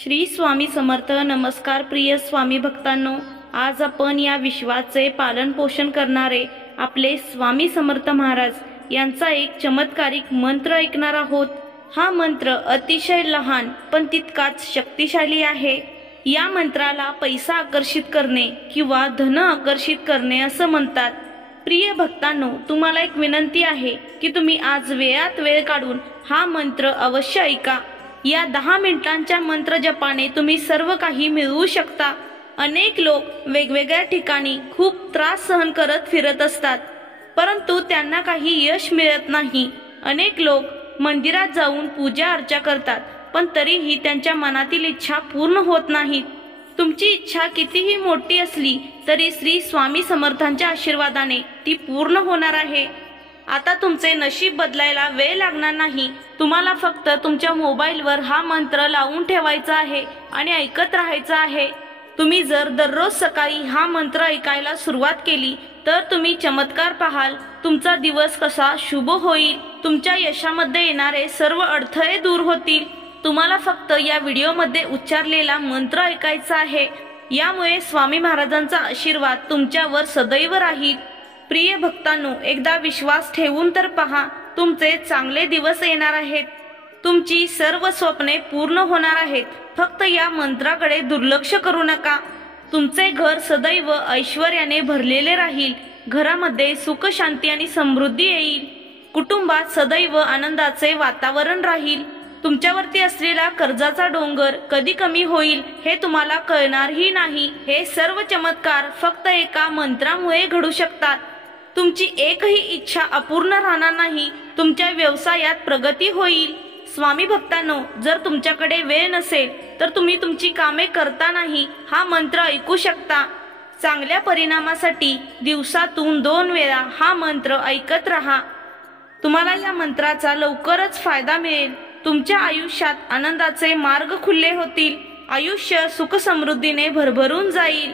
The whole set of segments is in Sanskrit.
श्री स्वामी समर्थ. नमस्कार प्रिय स्वामी भक्तांनो, आज आपण या विश्वाचे पालन पोषण करणारे आपले स्वामी समर्थ महाराज यांचा एक चमत्कारिक मंत्र ऐकणार आहोत. हा मंत्र अतिशय लहान पण तितकाच शक्तिशाली आहे. या मंत्राला पैसा आकर्षित करणे किंवा धन आकर्षित करणे असं म्हणतात. प्रिय भक्तांनो, तुम्हाला एक विनंती आहे की तुम्ही आज वेळात वेळ काढून हा मंत्र अवश्य ऐका. या 10 मिनिटांच्या मंत्र जपाने तुम्ही सर्व काही मिळवू शकता. अनेक लोक वेगवेगळ्या ठिकाणी खूप त्रास सहन करत फिरत असतात, परंतु त्यांना काही यश मिळत नाही. अनेक लोक मंदिरात जाऊन पूजा अर्चा करतात, पण तरीही त्यांच्या मनातील इच्छा पूर्ण होत नाहीत. तुमची इच्छा कितीही मोठी असली तरी श्री स्वामी समर्थांच्या आशीर्वादाने ती पूर्ण होणार आहे. आता तुमचे नशीब बदलायला वेळ लागणार नाही. तुम्हाला फक्त तुमच्या मोबाईलवर हा मंत्र लावून ठेवायचा आहे आणि ऐकत राहायचं आहे. तुम्ही जर दररोज सकाळी हा मंत्र ऐकायला सुरुवात केली तर तुम्ही चमत्कार पाहाल. तुमचा दिवस कसा शुभ होईल. तुमच्या यशामध्ये येणारे सर्व अडथळे दूर होतील. तुम्हाला फक्त या व्हिडिओमध्ये उच्चारलेला मंत्र ऐकायचा आहे. यामुळे स्वामी महाराजांचा आशीर्वाद तुमच्यावर सदैव राहील. प्रिय भक्तांनो, एकदा विश्वास ठेवून तर पहा, तुमचे चांगले दिवस येणार आहेत. तुमची सर्व स्वप्ने पूर्ण होणार आहेत. फक्त या मंत्राकडे दुर्लक्ष करू नका. तुमचे घर सदैव ऐश्वर्याने भरलेले राहील. घरामध्ये सुख, शांती आणि समृद्धी येईल. कुटुंबात सदैव आनंदाचे वातावरण राहील. तुमच्यावरती असलेला कर्जाचा डोंगर कधी कमी होईल हे तुम्हाला कळणारही नाही. हे सर्व चमत्कार फक्त एका मंत्रामुळे घडू शकतात. तुमची एकही इच्छा अपूर्ण राहणार नाही. तुमच्या व्यवसायात प्रगती होईल. स्वामी भक्तांनो, जर तुमच्याकडे वेळ नसेल तर तुम्ही तुमची कामे करता नाही हा मंत्र ऐकू शकता. चांगल्या परिणामासाठी दिवसातून 2 वेळा हा मंत्र ऐकत राहा. तुम्हाला या मंत्राचा लवकरच फायदा मिळेल. तुमच्या आयुष्यात आनंदाचे मार्ग खुले होतील. आयुष्य सुख समृद्धीने भरभरून जाईल.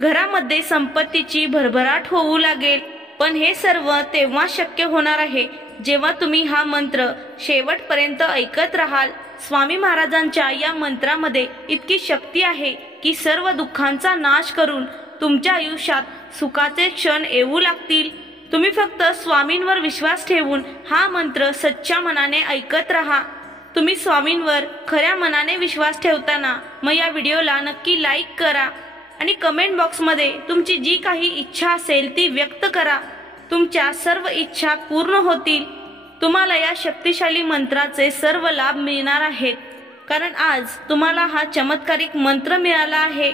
घरामध्ये संपत्तीची भरभराट होऊ लागेल. पण हे सर्व तेव्हा शक्य होणार आहे जेव्हा तुम्ही हा मंत्र शेवटपर्यंत ऐकत राहाल. स्वामी महाराजांच्या या मंत्रामध्ये इतकी शक्ती आहे की सर्व दुःखांचा नाश करून तुमच्या आयुष्यात सुखाचे क्षण येऊ लागतील. तुम्ही फक्त स्वामींवर विश्वास ठेवून हा मंत्र सच्च्या मनाने ऐकत राहा. तुम्ही स्वामींवर खऱ्या मनाने विश्वास ठेवताना मग या व्हिडिओला नक्की लाईक करा आणि कमेंट बॉक्समध्ये तुमची जी काही इच्छा असेल ती व्यक्त करा. तुमच्या सर्व इच्छा पूर्ण होतील. तुम्हाला या शक्तिशाली मंत्राचे सर्व लाभ मिळणार आहेत, कारण आज तुम्हाला हा चमत्कारिक मंत्र मिळाला आहे.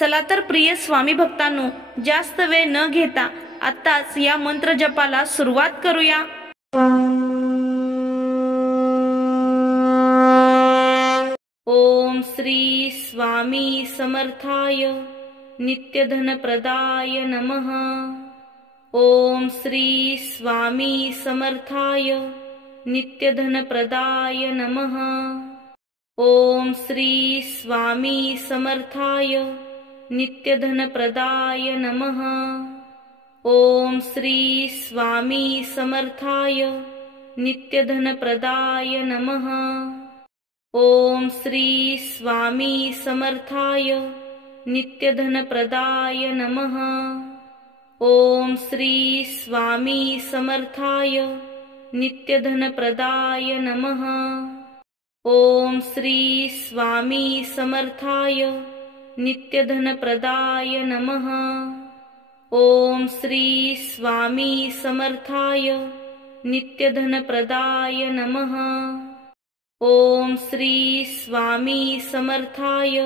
चला तर प्रिय स्वामी भक्तांनो, जास्त वेळ न घेता आताच या मंत्र जपाला सुरुवात करूया. ओम श्री स्वामी समर्थाय नित्यधनप्रदाय नमः. ओम श्री स्वामी समर्थाय नित्यधनप्रदाय नमः. ओम श्री स्वामी समर्थाय नित्यधनप्रदाय नमः. ओम श्री स्वामी समर्थाय नित्यधनप्रदाय नमः. ओम श्री स्वामी समर्थाय नित्यधनप्रदाय नमः. ओम श्री स्वामी समर्थाय नित्यधनप्रदाय नमः. ओम श्री स्वामी समर्थाय नित्यधनप्रदाय नमः. ओम श्री स्वामी समर्थाय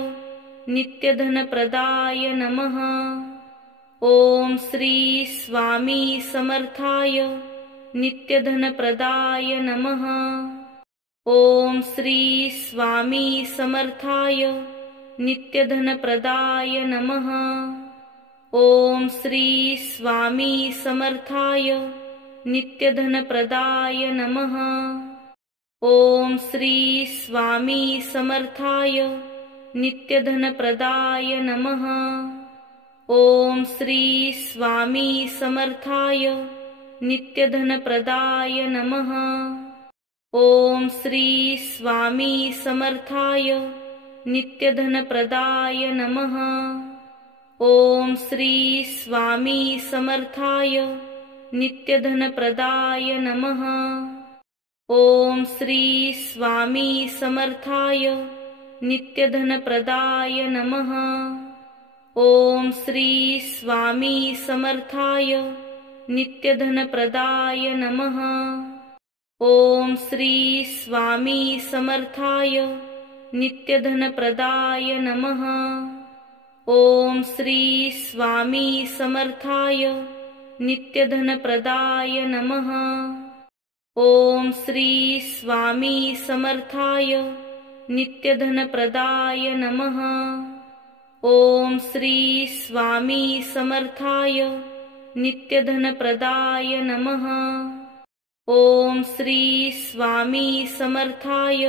नित्यधनप्रदाय नमः. ओम श्री स्वामी समर्थाय नित्यधनप्रदाय नमः. ओम श्री स्वामी समर्थाय नित्यधनप्रदाय नमः. ओम श्री स्वामी समर्थाय नित्यधनप्रदाय नमः. ओम श्री स्वामी समर्थाय नित्यधनप्रदाय नमः. ओम श्री स्वामी समर्थाय नित्यधनप्रदाय नमः. ओम श्री स्वामी समर्थाय नित्यधनप्रदाय नमः. ओम श्री स्वामी समर्थाय नित्यधनप्रदाय नमः। ओम श्री स्वामी समर्थाय नित्यधनप्रदाय नमः। ओम श्री स्वामी समर्थाय नित्यधनप्रदाय नमः। ओम श्री स्वामी समर्थाय नित्यधनप्रदाय नमः। ओम श्री स्वामी समर्थाय नित्यधनप्रदाय नमः। ओम श्री स्वामी समर्थाय नित्यधनप्रदाय नमः। ओम श्री स्वामी समर्थाय नित्यधनप्रदाय नमः। ओम श्री स्वामी समर्थाय नित्यधनप्रदाय नमः। ओम श्री स्वामी समर्थाय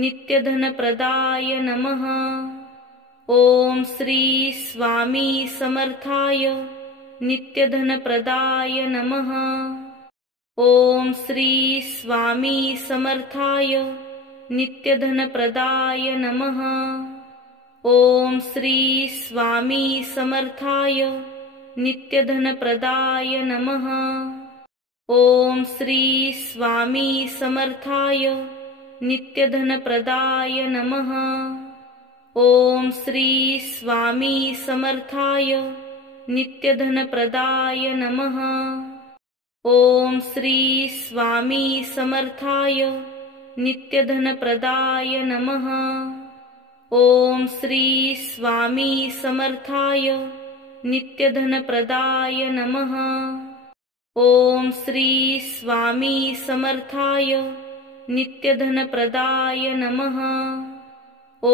नित्यधनप्रदाय नमः। ओम श्री स्वामी समर्थाय नित्यधनप्रदाय नमः। ओम श्री स्वामी समर्थाय नित्यधनप्रदाय नमः। ओम श्री स्वामी समर्थाय नित्यधनप्रदाय नमः। ओम श्री स्वामी समर्थाय नित्यधनप्रदाय नमः। ओम श्री स्वामी समर्थाय नित्यधनप्रदाय नमः। ओम श्री स्वामी समर्थाय नित्यधनप्रदाय नमः। ओम श्री स्वामी समर्थाय नित्यधनप्रदाय नमः। ओम श्री स्वामी समर्थाय नित्यधनप्रदाय नमः।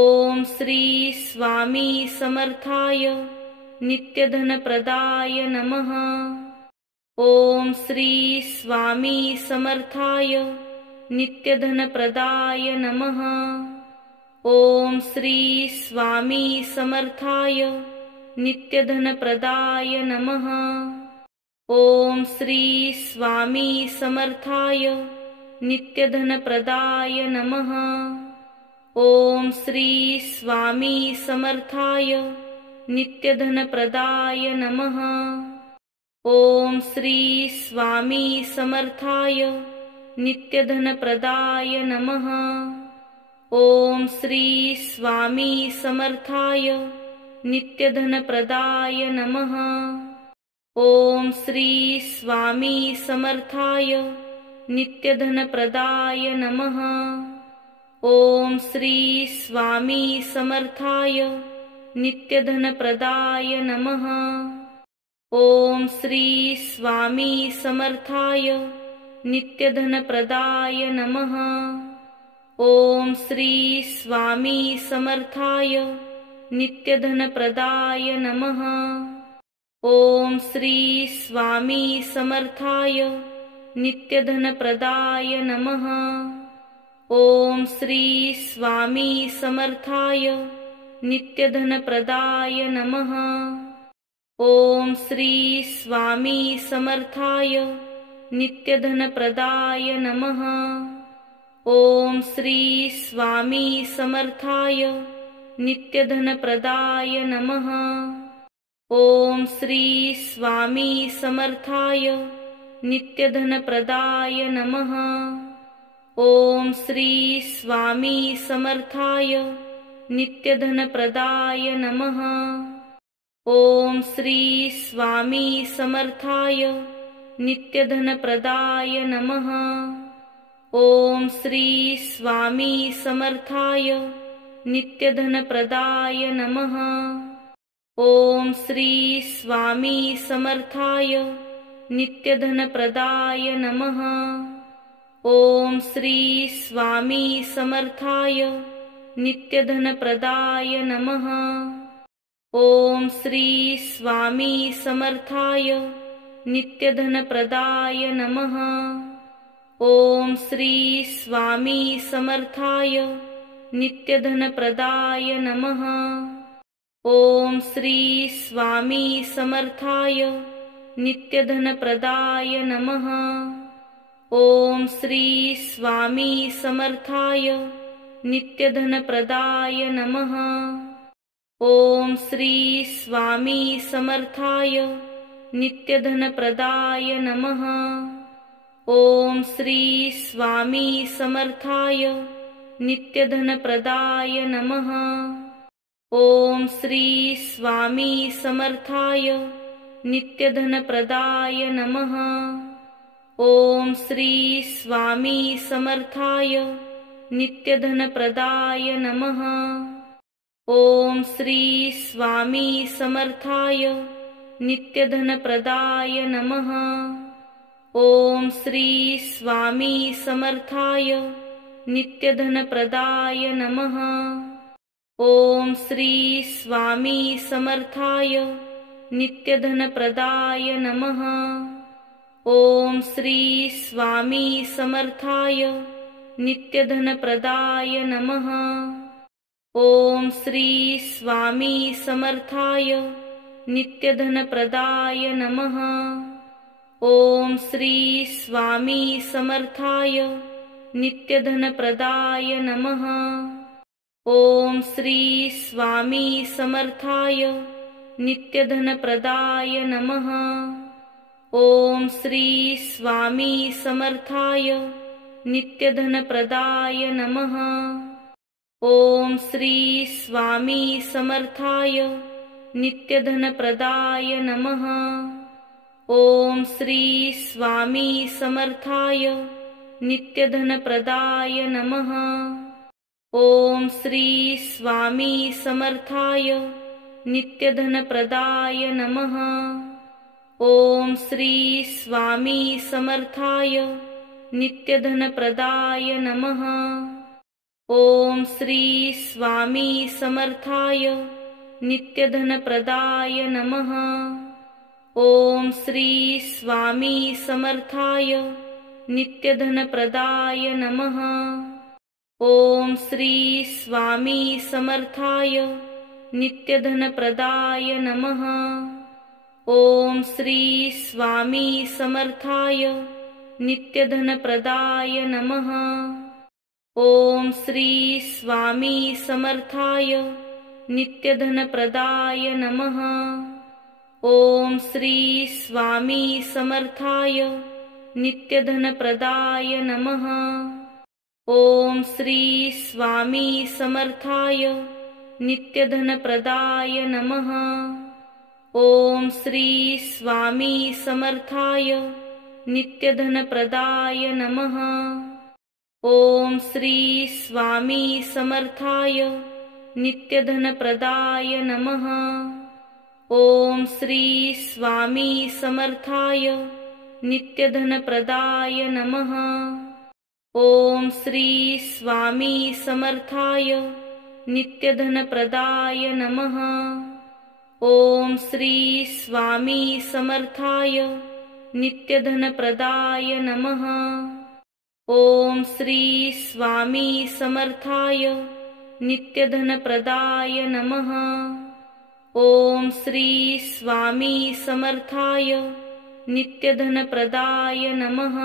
ओम श्री स्वामी समर्थाय नित्यधनप्रदाय नमः। ओम श्री स्वामी समर्थाय नित्यधनप्रदाय नमः। ओम श्री स्वामी समर्थाय नित्यधनप्रदाय नमः। ओम श्री स्वामी समर्थाय नित्यधनप्रदाय नमः। ओम श्री स्वामी समर्थाय नित्यधनप्रदाय नमः। ओम श्री स्वामी समर्थाय नित्यधनप्रदाय नमः। ओम श्री स्वामी समर्थाय नित्यधनप्रदाय नमः। ओम श्री स्वामी समर्थाय नित्यधनप्रदाय नमः। ओम श्री स्वामी समर्थाय नित्यधनप्रदाय नमः। ओम श्री स्वामी समर्थाय नित्यधनप्रदाय नमः। ओम श्री स्वामी समर्थाय नित्यधनप्रदाय नमः। ओम श्री स्वामी समर्थाय नित्यधनप्रदाय नमः। ओम श्री स्वामी समर्थाय नित्यधनप्रदाय नमः। ओम श्री स्वामी समर्थाय नित्यधनप्रदाय नमः। ओम श्री स्वामी समर्थाय नित्यधनप्रदाय नमः। ओम श्री स्वामी समर्थाय नित्यधनप्रदाय नमः। ओम श्री स्वामी समर्थाय नित्यधनप्रदाय नमः। ओम श्री स्वामी समर्थाय नित्यधनप्रदाय नमः। ओम श्री स्वामी समर्थाय नित्यधनप्रदाय नमः। ओम श्री स्वामी समर्थाय नित्यधनप्रदाय नमः। ओम श्री स्वामी समर्थाय नित्यधनप्रदाय नमः। ओम श्री स्वामी समर्थाय नित्यधनप्रदाय नमः। ओम श्री स्वामी समर्थाय नित्यधनप्रदाय नमः। ओम श्री स्वामी समर्थाय नित्यधनप्रदाय नमः। ओम श्री स्वामी समर्थाय नित्यधनप्रदाय नमः। ओम श्री स्वामी समर्थाय नित्यधनप्रदाय नमः। ओम श्री स्वामी समर्थाय नित्यधनप्रदाय नमः। ओम श्री स्वामी समर्थाय नित्यधनप्रदाय नमः। ओम श्री स्वामी समर्थाय नित्यधनप्रदाय नमः। ओम श्री स्वामी समर्थाय नित्यधनप्रदाय नमः। ओम श्री स्वामी समर्थाय नित्यधनप्रदाय नमः। ओम श्री स्वामी समर्थाय नित्यधनप्रदाय नमः। ओम श्री स्वामी समर्थाय नित्यधनप्रदाय नमः। ओम श्री स्वामी समर्थाय नित्यधनप्रदाय नमः। ओम श्री स्वामी समर्थाय नित्यधनप्रदाय नमः। ओम श्री स्वामी समर्थाय नित्यधनप्रदाय नमः। ओम श्री स्वामी समर्थाय नित्यधनप्रदाय नमः। ओम श्री स्वामी समर्थाय नित्यधनप्रदाय नमः। ओम श्री स्वामी समर्थाय नित्यधनप्रदाय नमः। ओम श्री स्वामी समर्थाय नित्यधनप्रदाय नमः। ओम श्री स्वामी समर्थाय नित्यधनप्रदाय नमः। ओम श्री स्वामी समर्थाय नित्यधनप्रदाय नमः। ओम श्री स्वामी समर्थाय नित्यधनप्रदाय नमः। ओम श्री स्वामी समर्थाय नित्यधनप्रदाय नमः। ओम श्री स्वामी समर्थाय नित्यधनप्रदाय नमः। ओम श्री स्वामी समर्थाय नित्यधनप्रदाय नमः। ओम श्री स्वामी समर्थाय नित्यधनप्रदाय नमः। ओम श्री स्वामी समर्थाय नित्यधनप्रदाय नमः। ओम श्री स्वामी समर्थाय नित्यधनप्रदाय नमः। ओम श्री स्वामी समर्थाय नित्यधनप्रदाय नमः। ओम श्री स्वामी समर्थाय नित्यधनप्रदाय नमः। ओम श्री स्वामी समर्थाय नित्यधनप्रदाय नमः। ओम श्री स्वामी समर्थाय नित्यधनप्रदाय नमः। ओम श्री स्वामी समर्थाय नित्यधनप्रदाय नमः। ओम श्री स्वामी समर्थाय नित्यधनप्रदाय नमः।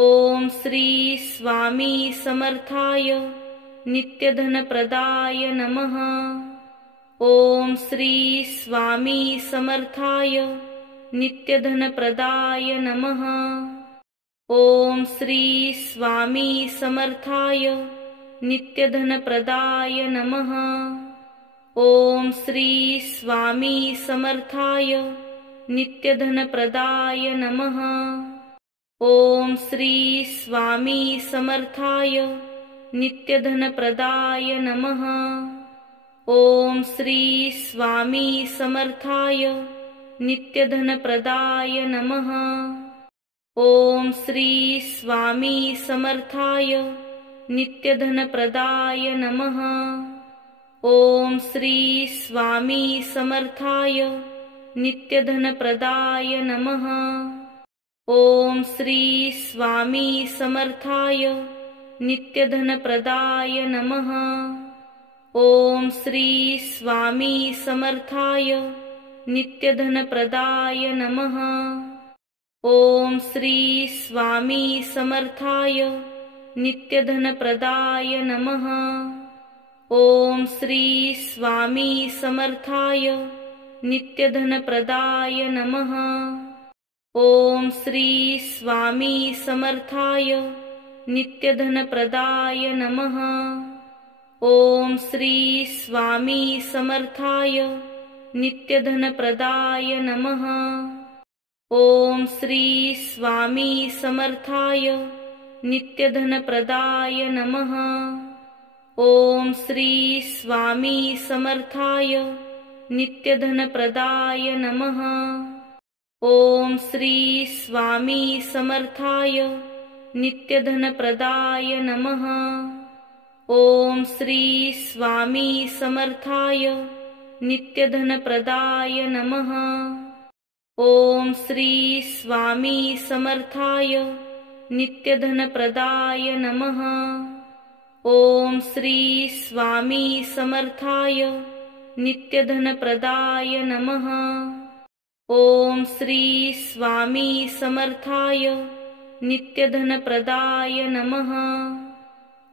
ओम श्री स्वामी समर्थाय नित्यधनप्रदाय नमः। ओम श्री स्वामी समर्थाय नित्यधनप्रदाय नमः। ओम श्री स्वामी समर्थाय नित्यधनप्रदाय नमः। ओम श्री स्वामी समर्थाय नित्यधनप्रदाय नमः। ओम श्री स्वामी समर्थाय नित्यधनप्रदाय नमः। ओम श्री स्वामी समर्थाय नित्यधनप्रदाय नमः। ओम श्री स्वामी समर्थाय नित्यधनप्रदाय नमः। ओम श्री स्वामी समर्थाय नित्यधनप्रदाय नमः। ओम श्री स्वामी समर्थाय नित्यधनप्रदाय नमः। ओम श्री स्वामी समर्थाय नित्यधनप्रदाय नमः। ओम श्री स्वामी समर्थाय नित्यधनप्रदाय नमः। ओम श्री स्वामी समर्थाय नित्यधनप्रदाय नमः। ओम श्री स्वामी समर्थाय नित्यधनप्रदाय नमः। ओम श्री स्वामी समर्थाय नित्यधनप्रदाय नमः। ओम श्री स्वामी समर्थाय नित्यधनप्रदाय नमः। ओम श्री स्वामी समर्थाय नित्यधनप्रदाय नमः। ओम श्री स्वामी समर्थाय नित्यधनप्रदाय नमः। ओम श्री स्वामी समर्थाय नित्यधनप्रदाय नमः। ओम श्री स्वामी समर्थाय नित्यधनप्रदाय नमः। ओम श्री स्वामी समर्थाय नित्यधनप्रदाय नमः। ओम श्री स्वामी समर्थाय नित्यधनप्रदाय नमः।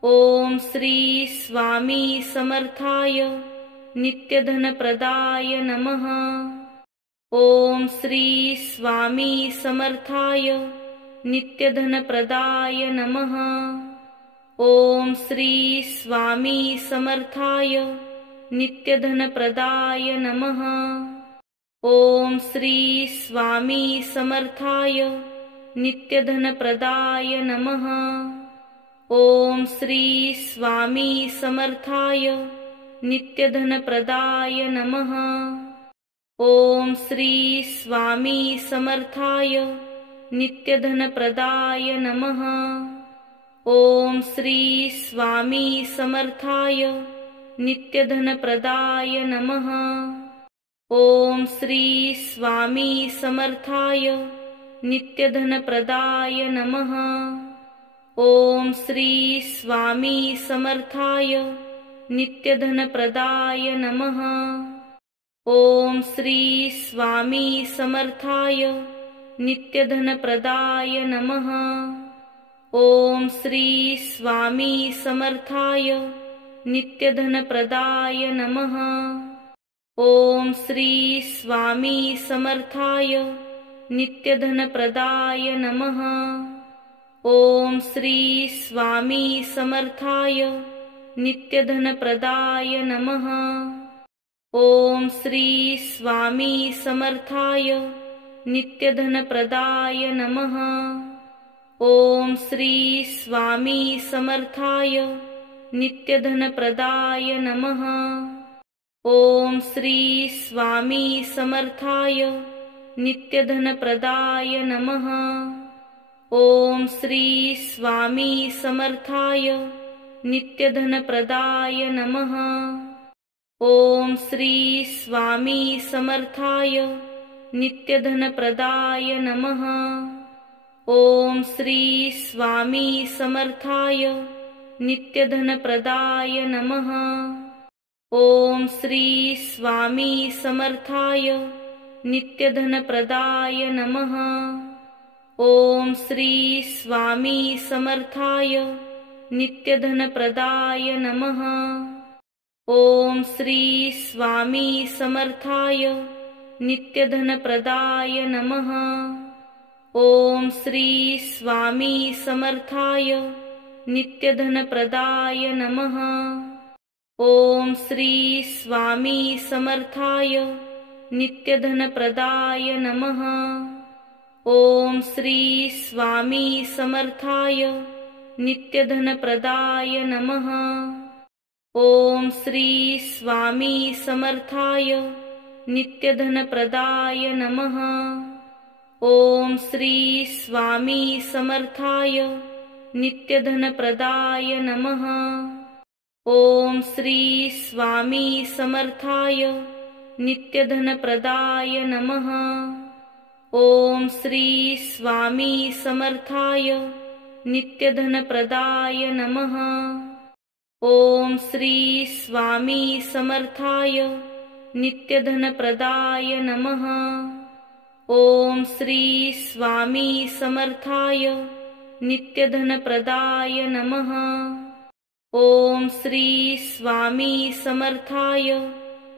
ओम श्री स्वामी समर्थाय नित्यधनप्रदाय नमः। ओम श्री स्वामी समर्थाय नित्यधनप्रदाय नमः। ओम श्री स्वामी समर्थाय नित्यधनप्रदाय नमः। ओम श्री स्वामी समर्थाय नित्यधनप्रदाय नमः। ओम श्री स्वामी समर्थाय नित्यधनप्रदाय नमः। ओम श्री स्वामी समर्थाय नित्यधनप्रदाय नमः। ओम श्री स्वामी समर्थाय नित्यधनप्रदाय नमः। ओम श्री स्वामी समर्थाय नित्यधनप्रदाय नमः। ओम श्री स्वामी समर्थाय नित्यधनप्रदाय नमः। ओम श्री स्वामी समर्थाय नित्यधनप्रदाय नमः। ओम श्री स्वामी समर्थाय नित्यधनप्रदाय नमः। ओम श्री स्वामी समर्थाय नित्यधनप्रदाय नमः। ओम श्री स्वामी समर्थाय नित्यधनप्रदाय नमः। ओम श्री स्वामी समर्थाय नित्यधनप्रदाय नमः। ओम श्री स्वामी समर्थाय नित्यधनप्रदाय नमः। ओम श्री स्वामी समर्थाय नित्यधनप्रदाय नमः। ओम श्री स्वामी समर्थाय नित्यधनप्रदाय नमः। ओम श्री स्वामी समर्थाय नित्यधनप्रदाय नमः। ओम श्री स्वामी समर्थाय नित्यधनप्रदाय नमः। ओम श्री स्वामी समर्थाय नित्यधनप्रदाय नमः। ओम श्री स्वामी समर्थाय नित्यधनप्रदाय नमः। ओम श्री स्वामी समर्थाय नित्यधनप्रदाय नमः। ओम श्री स्वामी समर्थाय नित्यधनप्रदाय नमः। ओम श्री स्वामी समर्थाय नित्यधनप्रदाय नमः। ओम श्री स्वामी समर्थाय नित्यधनप्रदाय नमः। ओम श्री स्वामी समर्थाय नित्यधनप्रदाय नमः। ओम श्री स्वामी समर्थाय नित्यधनप्रदाय नमः। ओम श्री स्वामी समर्थाय नित्यधनप्रदाय नमः। ओम श्री स्वामी समर्थाय नित्यधनप्रदाय नमः। ओम श्री स्वामी समर्थाय नित्यधनप्रदाय नमः। ओम श्री स्वामी समर्थाय नित्यधनप्रदाय नमः। ओम श्री स्वामी समर्थाय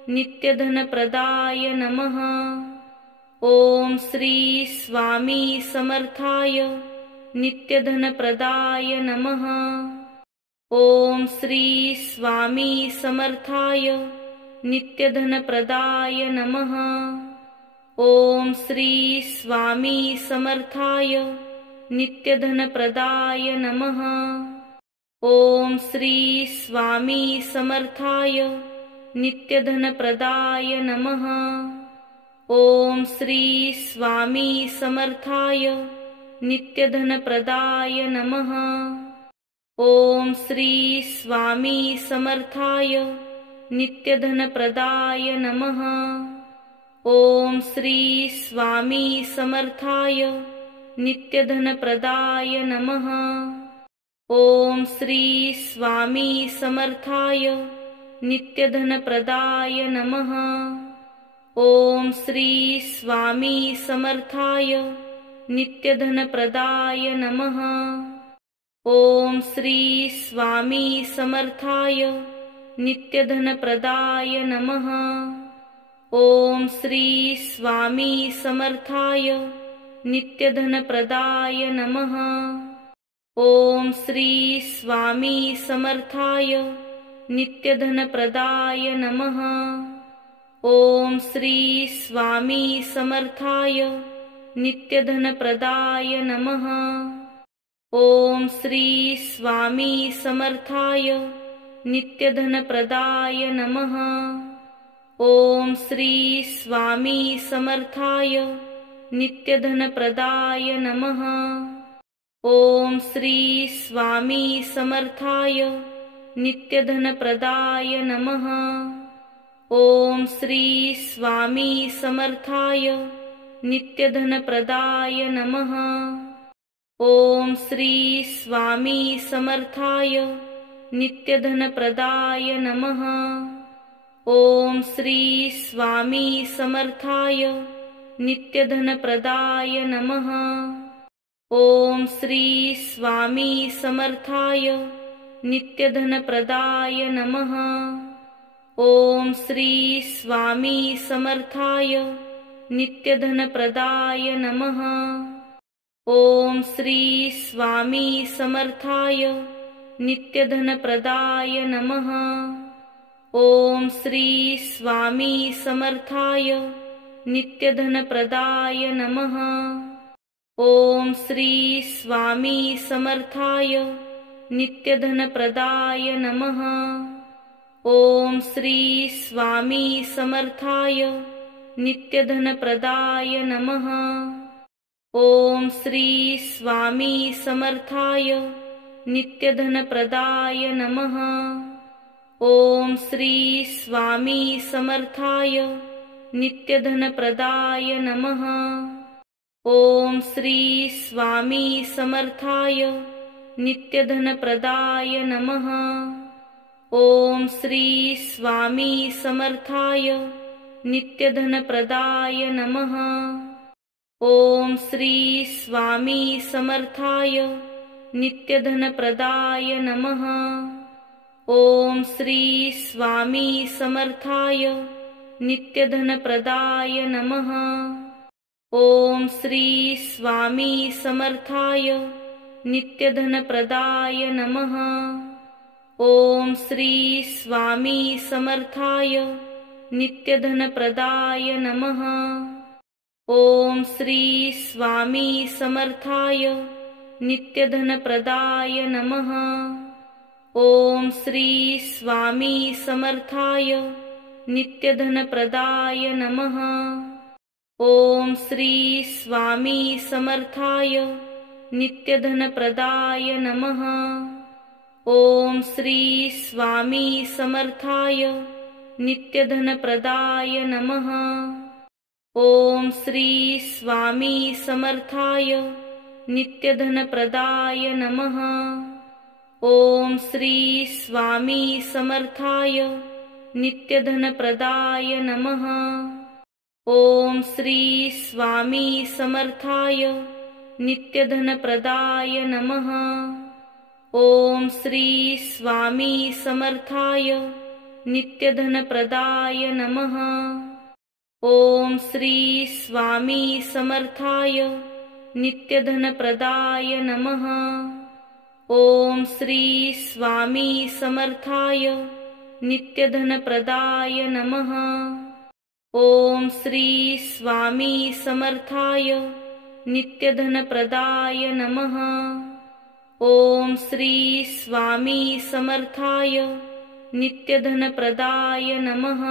नित्यधनप्रदाय नमः। ओम श्री स्वामी समर्थाय नित्यधनप्रदाय नमः। ओम श्री स्वामी समर्थाय नित्यधनप्रदाय नमः। ओम श्री स्वामी समर्थाय नित्यधनप्रदाय नमः। ओम श्री स्वामी समर्थाय नित्यधनप्रदाय नमः। ओम श्री स्वामी समर्थाय नित्यधनप्रदाय नमः। ओम श्री स्वामी समर्थाय नित्यधनप्रदाय नमः। ओम श्री स्वामी समर्थाय नित्यधनप्रदाय नमः। ओम श्री स्वामी समर्थाय नित्यधनप्रदाय नमः। ओम श्री स्वामी समर्थाय नित्यधनप्रदाय नमः। ओम श्री स्वामी समर्थाय नित्यधनप्रदाय नमः। ओम श्री स्वामी समर्थाय नित्यधनप्रदाय नमः। ओम श्री स्वामी समर्थाय नित्यधनप्रदाय नमः। ओम श्री स्वामी समर्थाय नित्यधनप्रदाय नमः। ओम श्री स्वामी समर्थाय नित्यधनप्रदाय नमः। ओम श्री स्वामी समर्थाय नित्यधनप्रदाय नमः। ओम श्री स्वामी समर्थाय नित्यधनप्रदाय नमः। ओम श्री स्वामी समर्थाय नित्यधनप्रदाय नमः। ओम श्री स्वामी समर्थाय नित्यधनप्रदाय नमः। ओम श्री स्वामी समर्थाय नित्यधनप्रदाय नमः। ओम श्री स्वामी समर्थाय नित्यधनप्रदाय नमः। ओम श्री स्वामी समर्थाय नित्यधनप्रदाय नमः। ओम श्री स्वामी समर्थाय नित्यधनप्रदाय नमः। ओम श्री स्वामी समर्थाय नित्यधनप्रदाय नमः। ओम श्री स्वामी समर्थाय नित्यधनप्रदाय नमः। ओम श्री स्वामी समर्थाय नित्यधनप्रदाय नमः। ओम श्री स्वामी समर्थाय नित्यधनप्रदाय नमः। ओम श्री स्वामी समर्थाय नित्यधनप्रदाय नमः। ओम श्री स्वामी समर्थाय नित्यधनप्रदाय नमः। ओम श्री स्वामी समर्थाय नित्यधनप्रदाय नमः। ओम श्री स्वामी समर्थाय नित्यधनप्रदाय नमः। ओम श्री स्वामी समर्थाय नित्यधनप्रदाय नमः। ओम श्री स्वामी समर्थाय नित्यधनप्रदाय नमः। ओम श्री स्वामी समर्थाय नित्यधनप्रदाय नमः। ओम श्री स्वामी समर्थाय नित्यधनप्रदाय नमः। ओम श्री स्वामी समर्थाय नित्यधनप्रदाय नमः। ओम श्री स्वामी समर्थाय नित्यधनप्रदाय नमः। ओम श्री स्वामी समर्थाय नित्यधनप्रदाय नमः। ओम श्री स्वामी समर्थाय नित्यधनप्रदाय नमः। ओम श्री स्वामी समर्थाय नित्यधनप्रदाय नमः। ओम श्री स्वामी समर्थाय नित्यधनप्रदाय नमः। ओम श्री स्वामी समर्थाय नित्यधनप्रदाय नमः। ओम श्री स्वामी समर्थाय नित्यधनप्रदाय नमः। ओम श्री स्वामी समर्थाय नित्यधनप्रदाय नमः। ओम श्री स्वामी समर्थाय नित्यधनप्रदाय नमः। ओम श्री स्वामी समर्थाय नित्यधनप्रदाय नमः।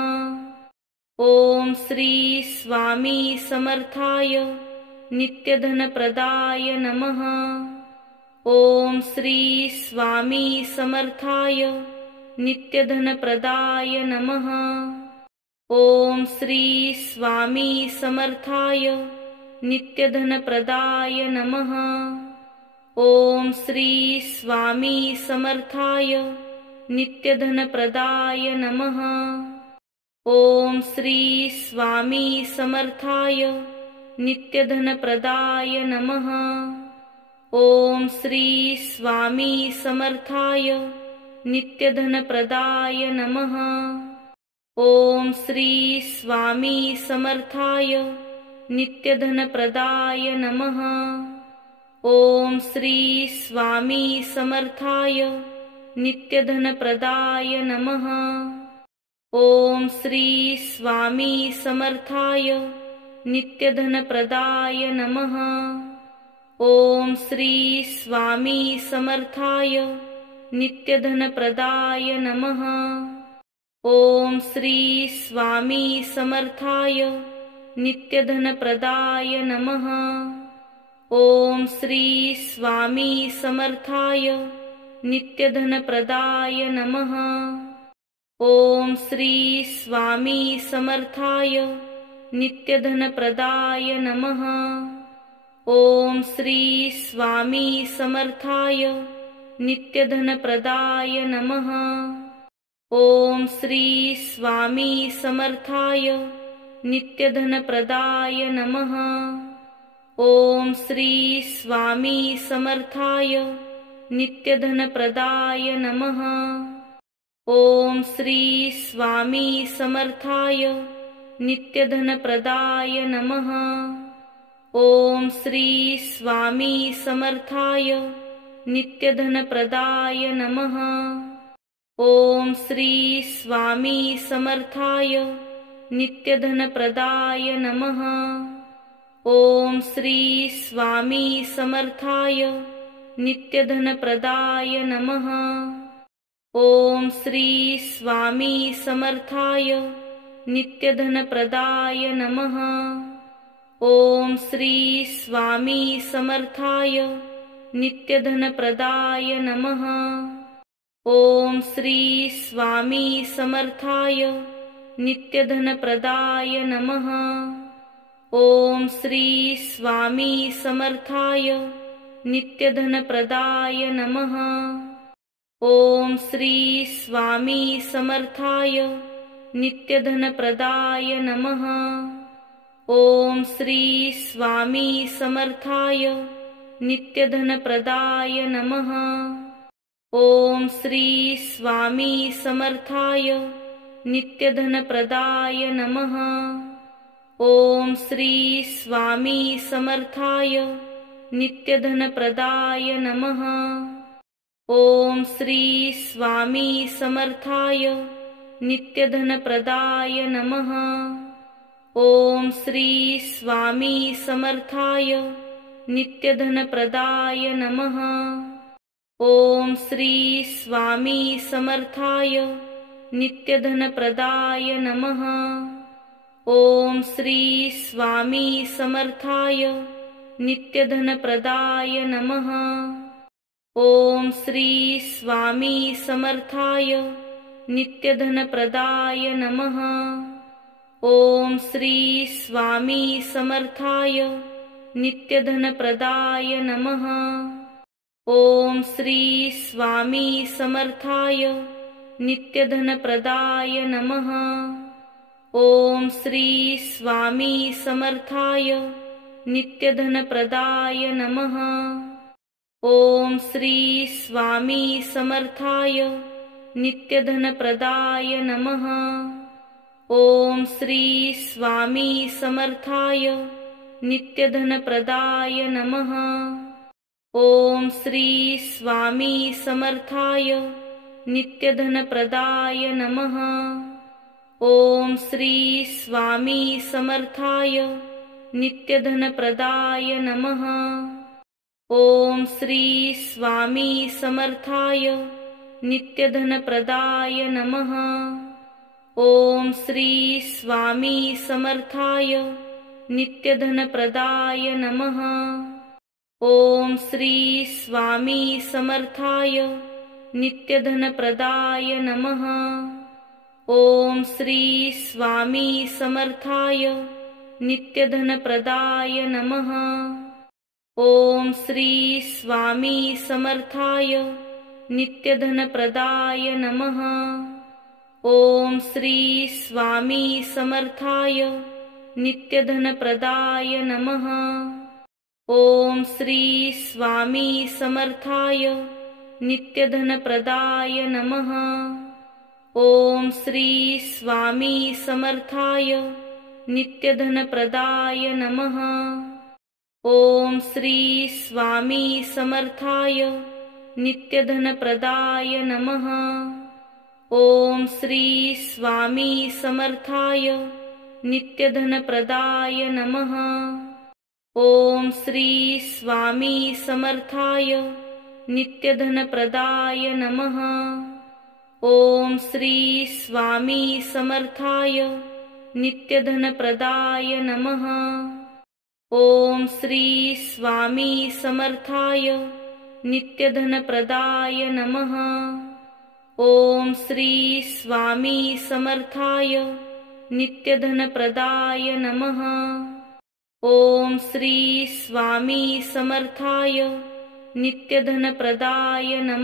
ओम श्री स्वामी समर्थाय नित्यधनप्रदाय नमः। ओम श्री स्वामी समर्थाय नित्यधनप्रदाय नमः। ओम श्री स्वामी समर्थाय नित्यधनप्रदाय नमः। ओम श्री स्वामी समर्थाय नित्यधनप्रदाय नमः। ओम श्री स्वामी समर्थाय नित्यधनप्रदाय नमः। ओम श्री स्वामी समर्थाय नित्यधनप्रदाय नमः। ओम श्री स्वामी समर्थाय नित्यधनप्रदाय नमः। ओम श्री स्वामी समर्थाय नित्यधनप्रदाय नमः। ओम श्री स्वामी समर्थाय नित्यधनप्रदाय नमः। ओम श्री स्वामी समर्थाय नित्यधनप्रदाय नमः। ओम श्री स्वामी समर्थाय नित्यधनप्रदाय नमः। ओम श्री स्वामी समर्थाय नित्यधनप्रदाय नमः। ओम श्री स्वामी समर्थाय नित्यधनप्रदाय नमः। ओम श्री स्वामी समर्थाय नित्यधनप्रदाय नमः। ओम श्री स्वामी समर्थाय नित्यधनप्रदाय नमः। ओम श्री स्वामी समर्थाय नित्यधनप्रदाय नमः। ओम श्री स्वामी समर्थाय नित्यधनप्रदाय नमः। ओम श्री स्वामी समर्थाय नित्यधनप्रदाय नमः। ओम श्री स्वामी समर्थाय नित्यधनप्रदाय नमः। ओम श्री स्वामी समर्थाय नित्यधनप्रदाय नमः। ओम श्री स्वामी समर्थाय नित्यधनप्रदाय नमः। ओम श्री स्वामी समर्थाय नित्यधनप्रदाय नमः। ओम श्री स्वामी समर्थाय नित्यधनप्रदाय नमः। ओम श्री स्वामी समर्थाय नित्यधनप्रदाय नमः। ओम श्री स्वामी समर्थाय नित्यधनप्रदाय नमः। ओम श्री स्वामी समर्थाय नित्यधनप्रदाय नमः। ओम श्री स्वामी समर्थाय नित्यधनप्रदाय नमः। ओम श्री स्वामी समर्थाय नित्यधनप्रदाय नमः। ओम श्री स्वामी समर्थाय नित्यधनप्रदाय नमः। ओम श्री स्वामी समर्थाय नित्यधनप्रदाय नमः। ओम श्री स्वामी समर्थाय नित्यधनप्रदाय नमः। ओम श्री स्वामी समर्थाय नित्यधनप्रदाय नमः। ओम श्री स्वामी समर्थाय नित्यधनप्रदाय नमः। ओम श्री स्वामी समर्थाय नित्यधनप्रदाय नमः। ओम श्री स्वामी समर्थाय नित्यधनप्रदाय नमः। ओम श्री स्वामी समर्थाय नित्यधनप्रदाय नमः। ओम श्री स्वामी समर्थाय नित्यधनप्रदाय नमः। ओम श्री स्वामी समर्थाय नित्यधनप्रदाय नमः। ओम श्री स्वामी समर्थाय नित्यधनप्रदाय नमः। ओम श्री स्वामी समर्थाय नित्यधनप्रदाय नमः। ओम श्री स्वामी समर्थाय नित्यधनप्रदाय नमः। ओम श्री स्वामी समर्थाय नित्यधनप्रदाय नमः। ओम श्री स्वामी समर्थाय नित्यधनप्रदाय नमः। ओम श्री स्वामी समर्थाय नित्यधनप्रदाय नमः। ओम श्री स्वामी समर्थाय नित्यधनप्रदाय नमः। ओम श्री स्वामी समर्थाय नित्यधनप्रदाय नमः। ओम श्री स्वामी समर्थाय नित्यधनप्रदाय नमः। ओम श्री स्वामी समर्थाय नित्यधनप्रदाय नमः। ओम श्री स्वामी समर्थाय नित्यधनप्रदाय नमः। ओम श्री स्वामी समर्थाय नित्यधनप्रदाय नमः। ओम श्री स्वामी समर्थाय नित्यधनप्रदाय नमः। ओम श्री स्वामी समर्थाय नित्यधनप्रदाय नमः। ओम श्री स्वामी समर्थाय नित्यधनप्रदाय नमः। ओम श्री स्वामी समर्थाय नित्यधनप्रदाय नमः। ओम श्री स्वामी समर्थाय नित्यधनप्रदाय नमः।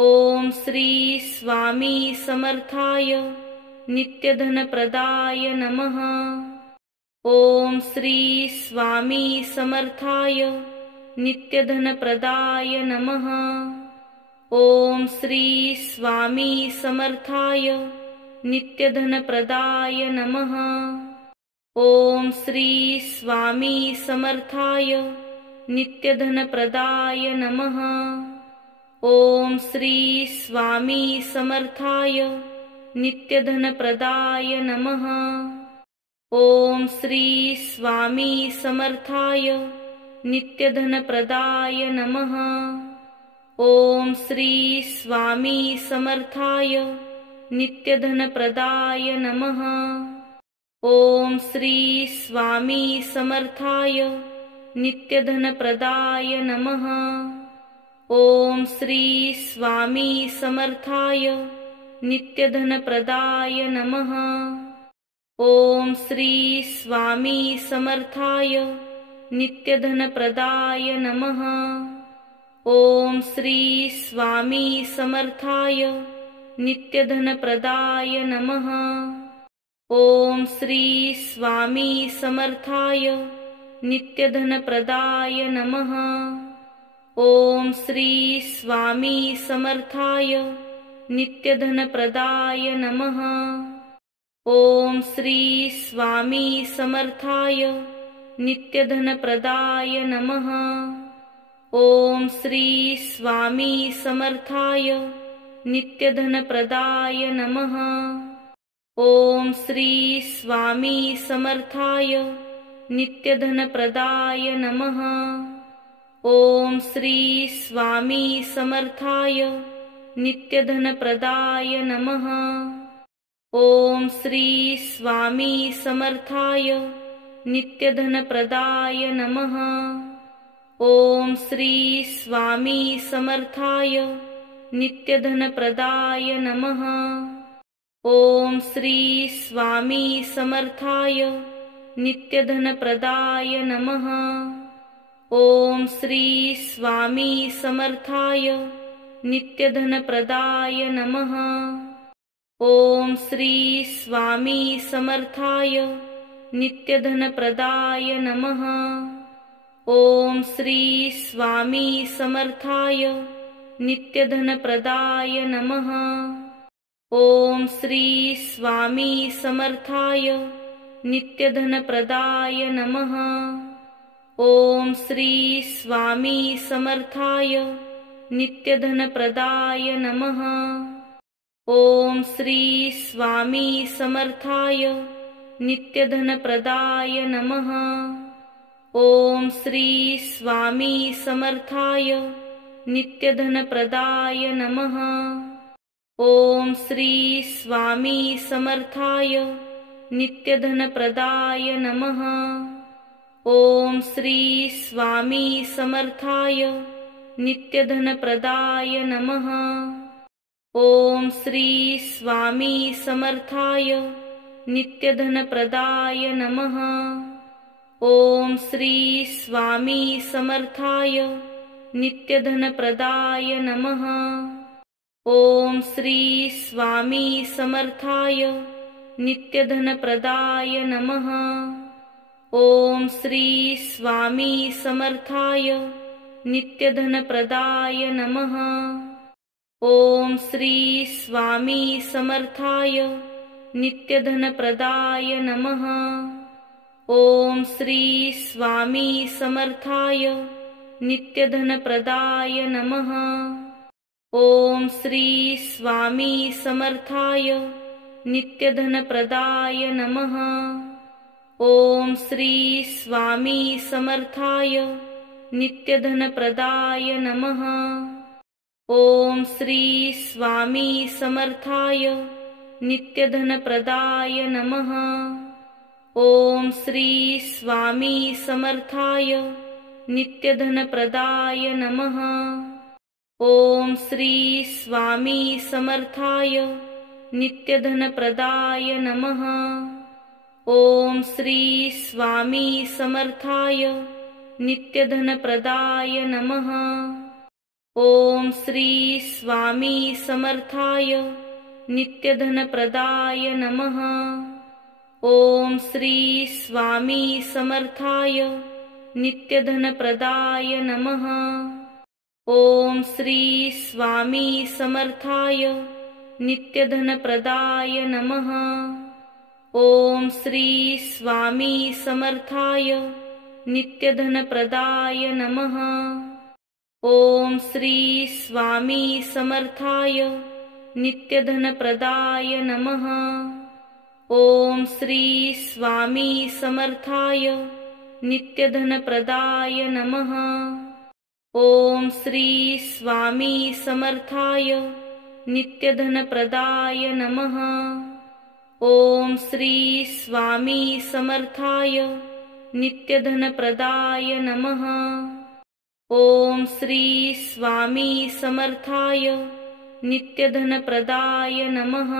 ओम श्री स्वामी समर्थाय नित्यधनप्रदाय नमः। ओम श्री स्वामी समर्थाय नित्यधनप्रदाय नमः। ओम श्री स्वामी समर्थाय नित्यधनप्रदाय नमः। ओम श्री स्वामी समर्थाय नित्यधनप्रदाय नमः। ओम श्री स्वामी समर्थाय नित्यधनप्रदाय नमः। ओम श्री स्वामी समर्थाय नित्यधनप्रदाय नमः। ओम श्री स्वामी समर्थाय नित्यधनप्रदाय नमः। ओम श्री स्वामी समर्थाय नित्यधनप्रदाय नमः। ओम श्री स्वामी समर्थाय नित्यधनप्रदाय नमः। ओम श्री स्वामी समर्थाय नित्यधनप्रदाय नमः। ओम श्री स्वामी समर्थाय नित्यधनप्रदाय नमः। ओम श्री स्वामी समर्थाय नित्यधनप्रदाय नमः। ओम श्री स्वामी समर्थाय नित्यधनप्रदाय नमः। ओम श्री स्वामी समर्थाय नित्यधनप्रदाय नमः। ओम श्री स्वामी समर्थाय नित्यधनप्रदाय नमः। ओम श्री स्वामी समर्थाय नित्यधनप्रदाय नमः। ओम श्री स्वामी समर्थाय नित्यधनप्रदाय नमः। ओम श्री स्वामी समर्थाय नित्यधनप्रदाय नमः। ओम श्री स्वामी समर्थाय नित्यधनप्रदाय नमः। ओम श्री स्वामी समर्थाय नित्यधनप्रदाय नमः। ओम श्री स्वामी समर्थाय नित्यधनप्रदाय नमः। ओम श्री स्वामी समर्थाय नित्यधनप्रदाय नमः। ओम श्री स्वामी समर्थाय नित्यधनप्रदाय नमः। ओम श्री स्वामी समर्थाय नित्यधनप्रदाय नमः। ओम श्री स्वामी समर्थाय नित्यधनप्रदाय नमः। ओम श्री स्वामी समर्थाय नित्यधनप्रदाय नमः। ओम श्री स्वामी समर्थाय नित्यधनप्रदाय नमः। ओम श्री स्वामी समर्थाय नित्यधनप्रदाय नमः। ओम श्री स्वामी समर्थाय नित्यधनप्रदाय नमः। ओम श्री स्वामी समर्थाय नित्यधनप्रदाय नमः। ओम श्री स्वामी समर्थाय नित्यधनप्रदाय नमः। ओम श्री स्वामी समर्थाय नित्यधनप्रदाय नमः। ओम श्री स्वामी समर्थाय नित्यधनप्रदाय नमः। ओम श्री स्वामी समर्थाय नित्यधनप्रदाय नमः। ओम श्री स्वामी समर्थाय नित्यधनप्रदाय नमः। ओम श्री स्वामी समर्थाय नित्यधनप्रदाय नमः। ओम श्री स्वामी समर्थाय नित्यधनप्रदाय नमः। ओम श्री स्वामी समर्थाय नित्यधनप्रदाय नमः। ओम श्री स्वामी समर्थाय नित्यधनप्रदाय नमः। ओम श्री स्वामी समर्थाय नित्यधनप्रदाय नमः। ओम श्री स्वामी समर्थाय नित्यधनप्रदाय नमः। ओम श्री स्वामी समर्थाय नित्यधनप्रदाय नमः। ओम श्री स्वामी समर्थाय नित्यधनप्रदाय नमः। ओम श्री स्वामी समर्थाय नित्यधनप्रदाय नमः। ओम श्री स्वामी समर्थाय नित्यधनप्रदाय नमः। ओम श्री स्वामी समर्थाय नित्यधनप्रदाय नमः। ओम श्री स्वामी समर्थाय नित्यधनप्रदाय नमः। ओम श्री स्वामी समर्थाय नित्यधनप्रदाय नमः। ओम श्री स्वामी समर्थाय नित्यधनप्रदाय नमः। ओम श्री स्वामी समर्थाय नित्यधनप्रदाय नमः।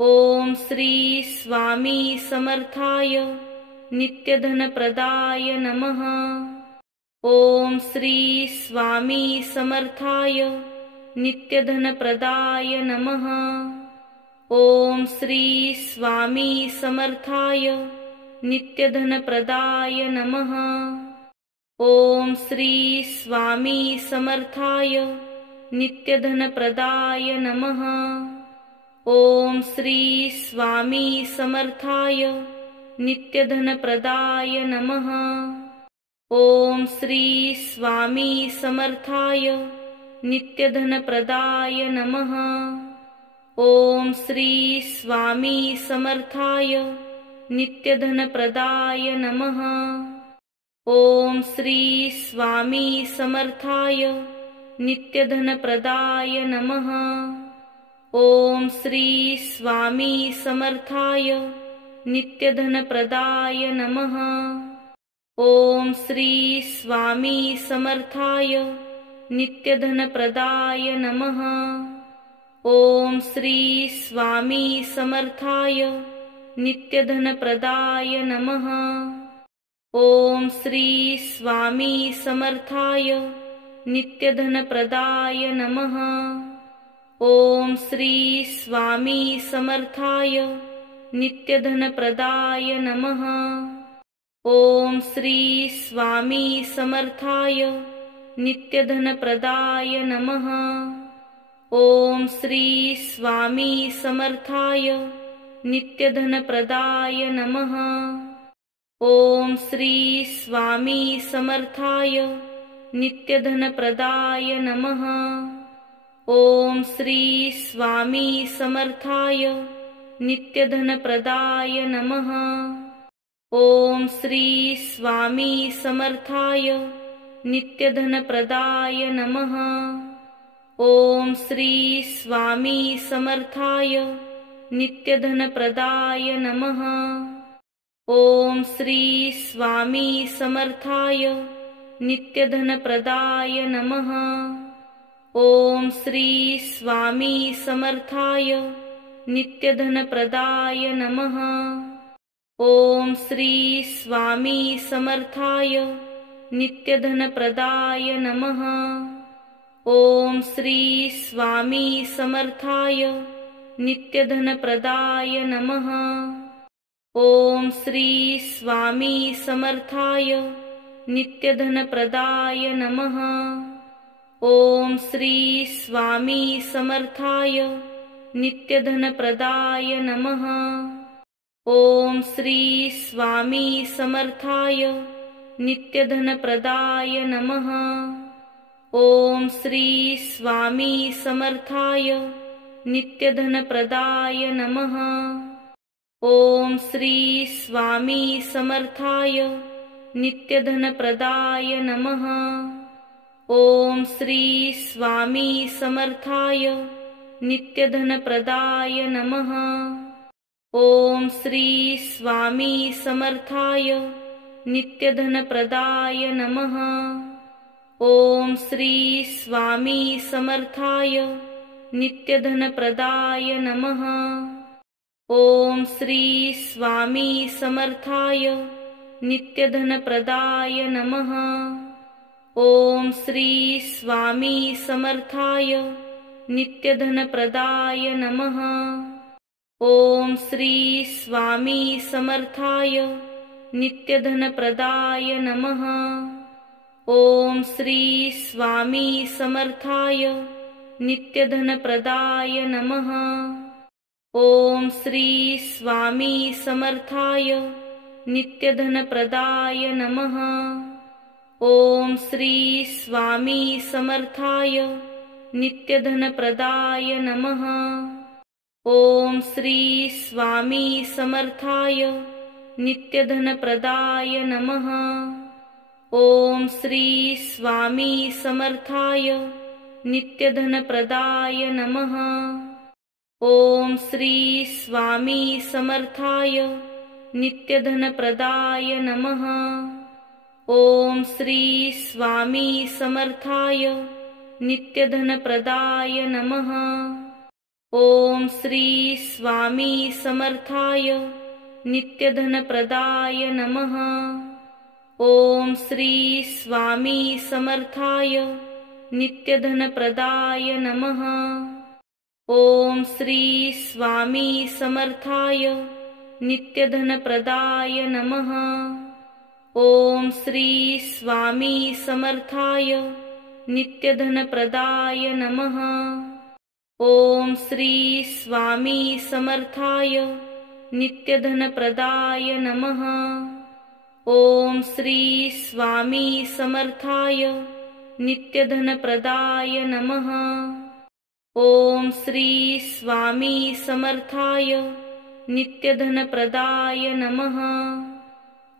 ओम श्री स्वामी समर्थाय नित्यधनप्रदाय नमः। ओम श्री स्वामी समर्थाय नित्यधनप्रदाय नमः। ओम श्री स्वामी समर्थाय नित्यधनप्रदाय नमः। ओम श्री स्वामी समर्थाय नित्यधनप्रदाय नमः। ओम श्री स्वामी समर्थाय नित्यधनप्रदाय नमः। ओम श्री स्वामी समर्थाय नित्यधनप्रदाय नमः। ओम श्री स्वामी समर्थाय नित्यधनप्रदाय नमः। ओम श्री स्वामी समर्थाय नित्यधनप्रदाय नमः। ओम श्री स्वामी समर्थाय नित्यधनप्रदाय नमः। ओम श्री स्वामी समर्थाय नित्यधनप्रदाय नमः। ओम श्री स्वामी समर्थाय नित्यधनप्रदाय नमः। ओम श्री स्वामी समर्थाय नित्यधनप्रदाय नमः। ओम श्री स्वामी समर्थाय नित्यधनप्रदाय नमः। ओम श्री स्वामी समर्थाय नित्यधनप्रदाय नमः। ओम श्री स्वामी समर्थाय नित्यधनप्रदाय नमः। ओम श्री स्वामी समर्थाय नित्यधनप्रदाय नमः। ओम श्री स्वामी समर्थाय नित्यधनप्रदाय नमः। ओम श्री स्वामी समर्थाय नित्यधनप्रदाय नमः। ओम श्री स्वामी समर्थाय नित्यधनप्रदाय नमः। ओम श्री स्वामी समर्थाय नित्यधनप्रदाय नमः। ओम श्री स्वामी समर्थाय नित्यधनप्रदाय नमः। ओम श्री स्वामी समर्थाय नित्यधनप्रदाय नमः। ओम श्री स्वामी समर्थाय नित्यधनप्रदाय नमः। ओम श्री स्वामी समर्थाय नित्यधनप्रदाय नमः। ओम श्री स्वामी समर्थाय नित्यधनप्रदाय नमः। ओम श्री स्वामी समर्थाय नित्यधनप्रदाय नमः। ओम श्री स्वामी समर्थाय नित्यधनप्रदाय नमः। ओम श्री स्वामी समर्थाय नित्यधनप्रदाय नमः। ओम श्री स्वामी समर्थाय नित्यधनप्रदाय नमः। ओम श्री स्वामी समर्थाय नित्यधनप्रदाय नमः। ओम श्री स्वामी समर्थाय नित्यधनप्रदाय नमः। ओम श्री स्वामी समर्थाय नित्यधनप्रदाय नमः। ओम श्री स्वामी समर्थाय नित्यधनप्रदाय नमः। ओम श्री स्वामी समर्थाय नित्यधनप्रदाय नमः। ओम श्री स्वामी समर्थाय नित्यधनप्रदाय नमः। ओम श्री स्वामी समर्थाय नित्यधनप्रदाय नमः। ओम श्री स्वामी समर्थाय नित्यधनप्रदाय नमः। ओम श्री स्वामी समर्थाय नित्यधनप्रदाय नमः। ओम श्री स्वामी समर्थाय नित्यधनप्रदाय नमः। ओम श्री स्वामी समर्थाय नित्यधनप्रदाय नमः। ओम श्री स्वामी समर्थाय नित्यधनप्रदाय नमः। ओम श्री स्वामी समर्थाय नित्यधनप्रदाय नमः। ओम श्री स्वामी समर्थाय नित्यधनप्रदाय नमः। ओम श्री स्वामी समर्थाय नित्यधनप्रदाय नमः। ओम श्री स्वामी समर्थाय नित्यधनप्रदाय नमः। ओम श्री स्वामी समर्थाय नित्यधनप्रदाय नमः। ओम श्री स्वामी समर्थाय नित्यधनप्रदाय नमः। ओम श्री स्वामी समर्थाय नित्यधनप्रदाय नमः।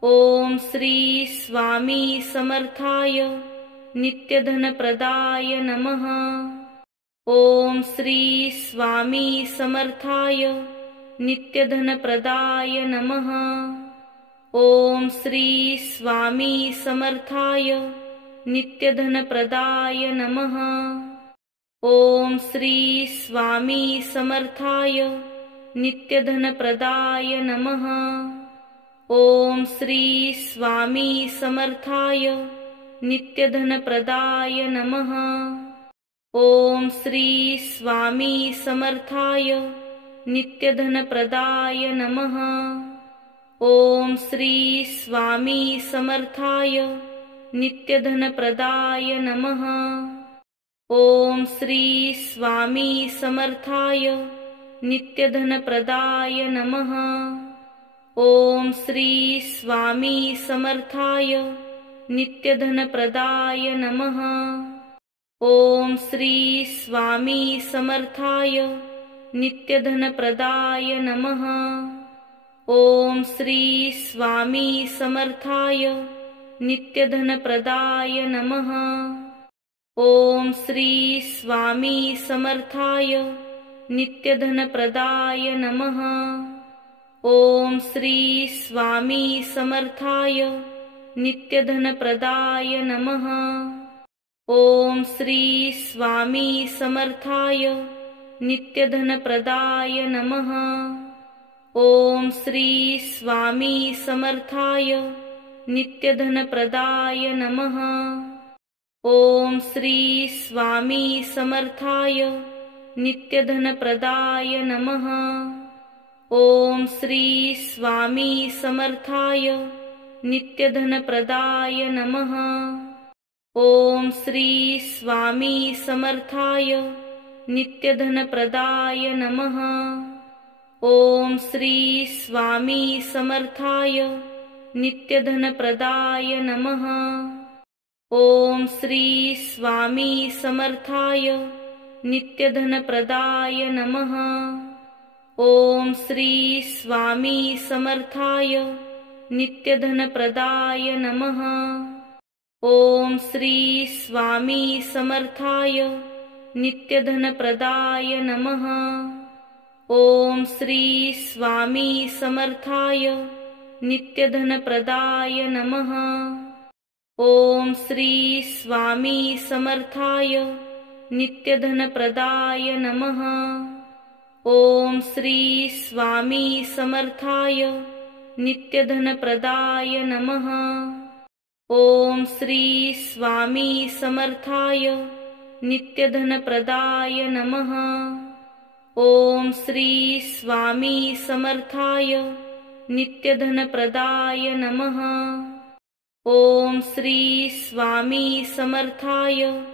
ओम श्री स्वामी समर्थाय नित्यधनप्रदाय नमः। ओम श्री स्वामी समर्थाय नित्यधनप्रदाय नमः। ओम श्री स्वामी समर्थाय नित्यधनप्रदाय नमः। ओम श्री स्वामी समर्थाय नित्यधनप्रदाय नमः। ओम श्री स्वामी समर्थाय नित्यधनप्रदाय नमः। ओम श्री स्वामी समर्थाय नित्यधनप्रदाय नमः। ओम श्री स्वामी समर्थाय नित्यधनप्रदाय नमः। ओम श्री स्वामी समर्थाय नित्यधनप्रदाय नमः। ओम श्री स्वामी समर्थाय नित्यधनप्रदाय नमः। ओम श्री स्वामी समर्थाय नित्यधनप्रदाय नमः। ओम श्री स्वामी समर्थाय नित्यधनप्रदाय नमः। ओम श्री स्वामी समर्थाय नित्यधनप्रदाय नमः। ओम श्री स्वामी समर्थाय नित्यधनप्रदाय नमः। ओम श्री स्वामी समर्थाय नित्यधनप्रदाय नमः। ओम श्री स्वामी समर्थाय नित्यधनप्रदाय नमः। ओम श्री स्वामी समर्थाय नित्यधनप्रदाय नमः। ओम श्री स्वामी समर्थाय नित्यधनप्रदाय नमः। ओम श्री स्वामी समर्थाय नित्यधनप्रदाय नमः। ओम श्री स्वामी समर्थाय नित्यधनप्रदाय नमः। ओम श्री स्वामी समर्थाय नित्यधनप्रदाय नमः। ओम श्री स्वामी समर्थाय नित्यधनप्रदाय नमः। ओम श्री स्वामी समर्थाय नित्यधनप्रदाय नमः। ओम श्री स्वामी समर्थाय नित्यधनप्रदाय नमः। ओम श्री स्वामी समर्थाय नित्यधनप्रदाय नमः। ओम श्री स्वामी समर्थाय नित्यधनप्रदाय नमः। ओम श्री स्वामी समर्थाय नित्यधनप्रदाय नमः। ओम श्री स्वामी समर्थाय नित्यधनप्रदाय नमः। ओम श्री स्वामी समर्थाय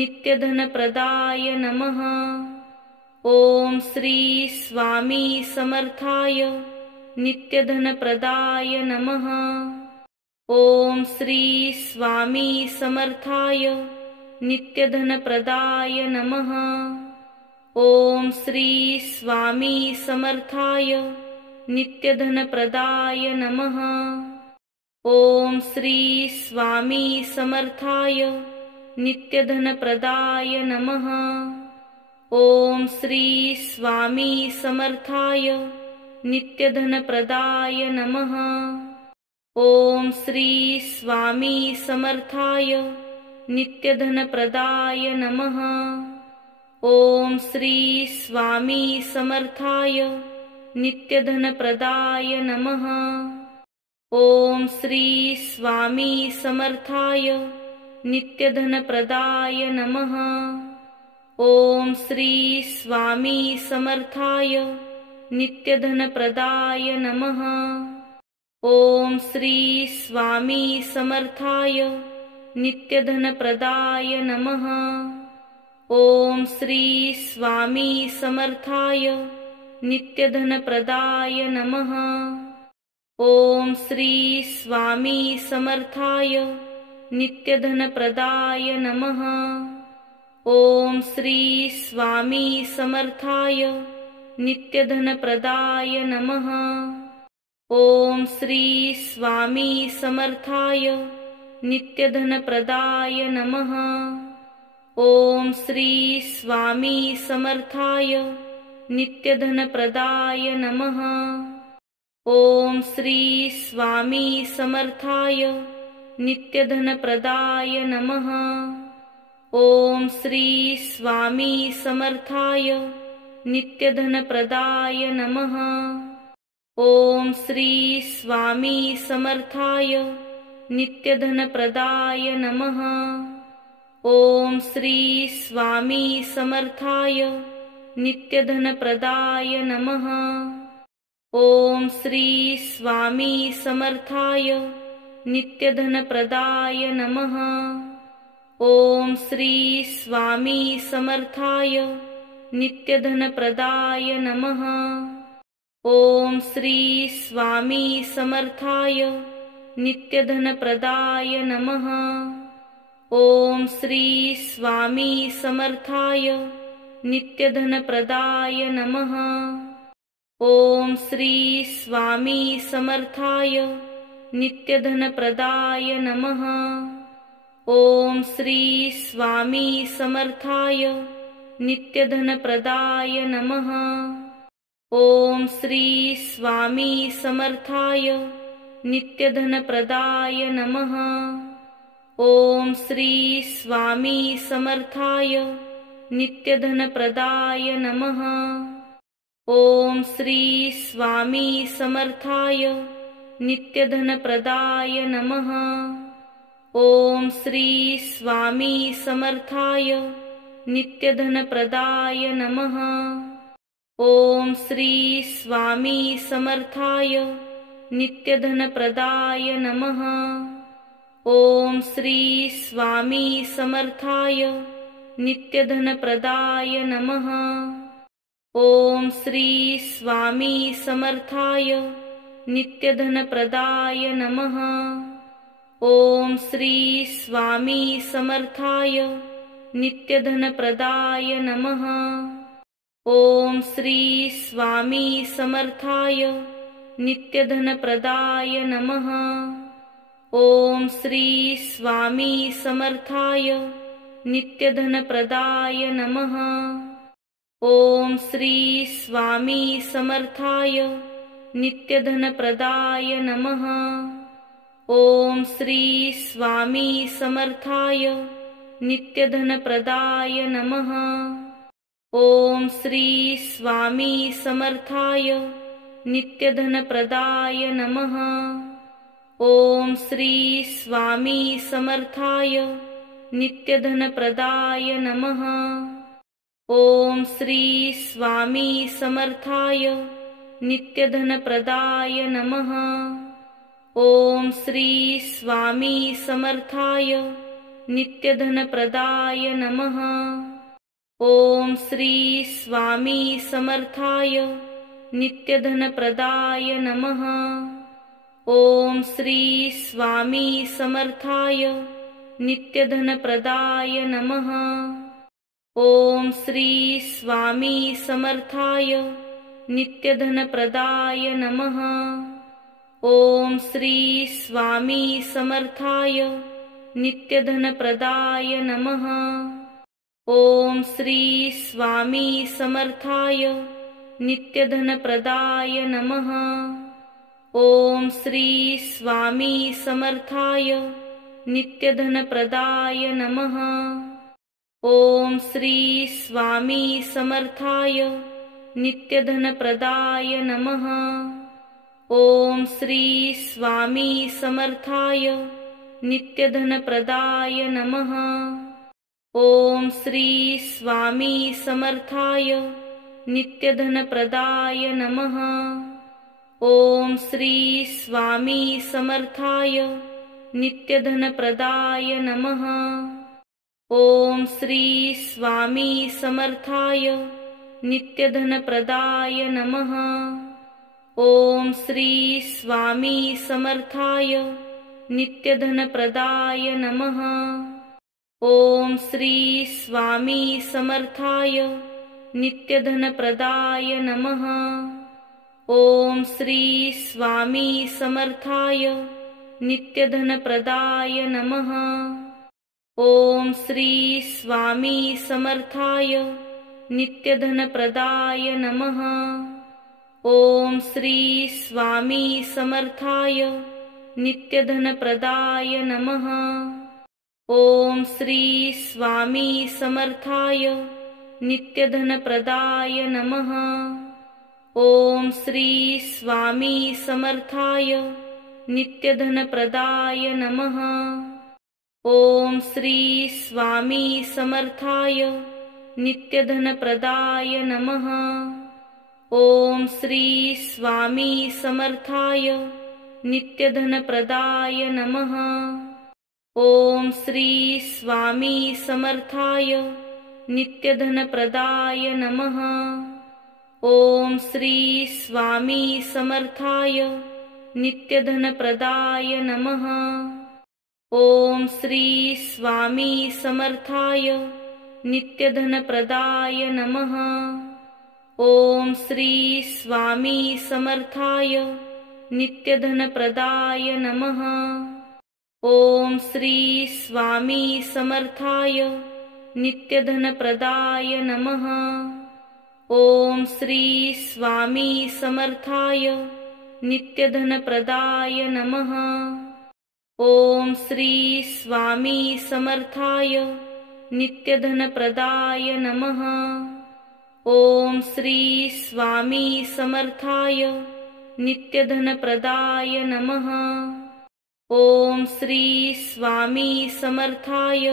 नित्यधनप्रदाय नमः। ओम श्री स्वामी समर्थाय नित्यधनप्रदाय नमः। ओम श्री स्वामी समर्थाय नित्यधनप्रदाय नमः। ओम श्री स्वामी समर्थाय नित्यधनप्रदाय नमः। ओम श्री स्वामी समर्थाय नित्यधनप्रदाय नमः। ओम श्री स्वामी समर्थाय नित्यधनप्रदाय नमः। ओम श्री स्वामी समर्थाय नित्यधनप्रदाय नमः। ओम श्री स्वामी समर्थाय नित्यधनप्रदाय नमः। ओम श्री स्वामी समर्थाय नित्यधनप्रदाय नमः। ओम श्री स्वामी समर्थाय नित्यधनप्रदाय नमः। ओम श्री स्वामी समर्थाय नित्यधनप्रदाय नमः। ओम श्री स्वामी समर्थाय नित्यधनप्रदाय नमः। ओम श्री स्वामी समर्थाय नित्यधनप्रदाय नमः। ओम श्री स्वामी समर्थाय नित्यधनप्रदाय नमः। ओम श्री स्वामी समर्थाय नित्यधनप्रदाय नमः। ओम श्री स्वामी समर्थाय नित्यधनप्रदाय नमः। ओम श्री स्वामी समर्थाय नित्यधनप्रदाय नमः। ओम श्री स्वामी समर्थाय नित्यधनप्रदाय नमः। ओम श्री स्वामी समर्थाय नित्यधनप्रदाय नमः। ओम श्री स्वामी समर्थाय नित्यधनप्रदाय नमः। ओम श्री स्वामी समर्थाय नित्यधनप्रदाय नमः। ओम श्री स्वामी समर्थाय नित्यधनप्रदाय नमः। ओम श्री स्वामी समर्थाय नित्यधनप्रदाय नमः। ओम श्री स्वामी समर्थाय नित्यधनप्रदाय नमः। ओम श्री स्वामी समर्थाय नित्यधनप्रदाय नमः। ओम श्री स्वामी समर्थाय नित्यधनप्रदाय नमः। ओम श्री स्वामी समर्थाय नित्यधनप्रदाय नमः। ओम श्री स्वामी समर्थाय नित्यधनप्रदाय नमः। ओम श्री स्वामी समर्थाय नित्यधनप्रदाय नमः। ओम श्री स्वामी समर्थाय नित्यधनप्रदाय नमः। ओम श्री स्वामी समर्थाय नित्यधनप्रदाय नमः। ओम श्री स्वामी समर्थाय नित्यधनप्रदाय नमः। ओम श्री स्वामी समर्थाय नित्यधनप्रदाय नमः। ओम श्री स्वामी समर्थाय नित्यधनप्रदाय नमः। ओम श्री स्वामी समर्थाय नित्यधनप्रदाय नमः। ओम श्री स्वामी समर्थाय नित्यधनप्रदाय नमः। ओम श्री स्वामी समर्थाय नित्यधनप्रदाय नमः। ओम श्री स्वामी समर्थाय नित्यधनप्रदाय नमः। ओम श्री स्वामी समर्थाय नित्यधनप्रदाय नमः। ओम श्री स्वामी समर्थाय नित्यधनप्रदाय नमः। ओम श्री स्वामी समर्थाय नित्यधनप्रदाय नमः। ओम श्री स्वामी समर्थाय नित्यधनप्रदाय नमः। ओम श्री स्वामी समर्थाय नित्यधनप्रदाय नमः। ओम श्री स्वामी समर्थाय नित्यधनप्रदाय नमः। ओम श्री स्वामी समर्थाय नित्यधनप्रदाय नमः। ओम श्री स्वामी समर्थाय नित्यधनप्रदाय नमः। ओम श्री स्वामी समर्थाय नित्यधनप्रदाय नमः। ओम श्री स्वामी समर्थाय नित्यधनप्रदाय नमः। ओम श्री स्वामी समर्थाय नित्यधनप्रदाय नमः। ओम श्री स्वामी समर्थाय नित्यधनप्रदाय नमः। ओम श्री स्वामी समर्थाय नित्यधनप्रदाय नमः। ओम श्री स्वामी समर्थाय नित्यधनप्रदाय नमः। ओम श्री स्वामी समर्थाय नित्यधनप्रदाय नमः। ओम श्री स्वामी समर्थाय नित्यधनप्रदाय नमः। ओम श्री स्वामी समर्थाय नित्यधनप्रदाय नमः। ओम श्री स्वामी समर्थाय नित्यधनप्रदाय नमः। ओम श्री स्वामी समर्थाय नित्यधनप्रदाय नमः। ओम श्री स्वामी समर्थाय नित्यधनप्रदाय नमः। ओम श्री स्वामी समर्थाय नित्यधनप्रदाय नमः। ओम श्री स्वामी समर्थाय नित्यधनप्रदाय नमः। ओम श्री स्वामी समर्थाय नित्यधनप्रदाय नमः। ओम श्री स्वामी समर्थाय नित्यधनप्रदाय नमः। ओम श्री स्वामी समर्थाय नित्यधनप्रदाय नमः। ओम श्री स्वामी समर्थाय नित्यधनप्रदाय नमः। ओम श्री स्वामी समर्थाय नित्यधनप्रदाय नमः। ओम श्री स्वामी समर्थाय नित्यधनप्रदाय नमः। ओम श्री स्वामी समर्थाय नित्यधनप्रदाय नमः। ओम श्री स्वामी समर्थाय नित्यधनप्रदाय नमः। ओम श्री स्वामी समर्थाय नित्यधनप्रदाय नमः। ओम श्री स्वामी समर्थाय नित्यधनप्रदाय नमः। ओम श्री स्वामी समर्थाय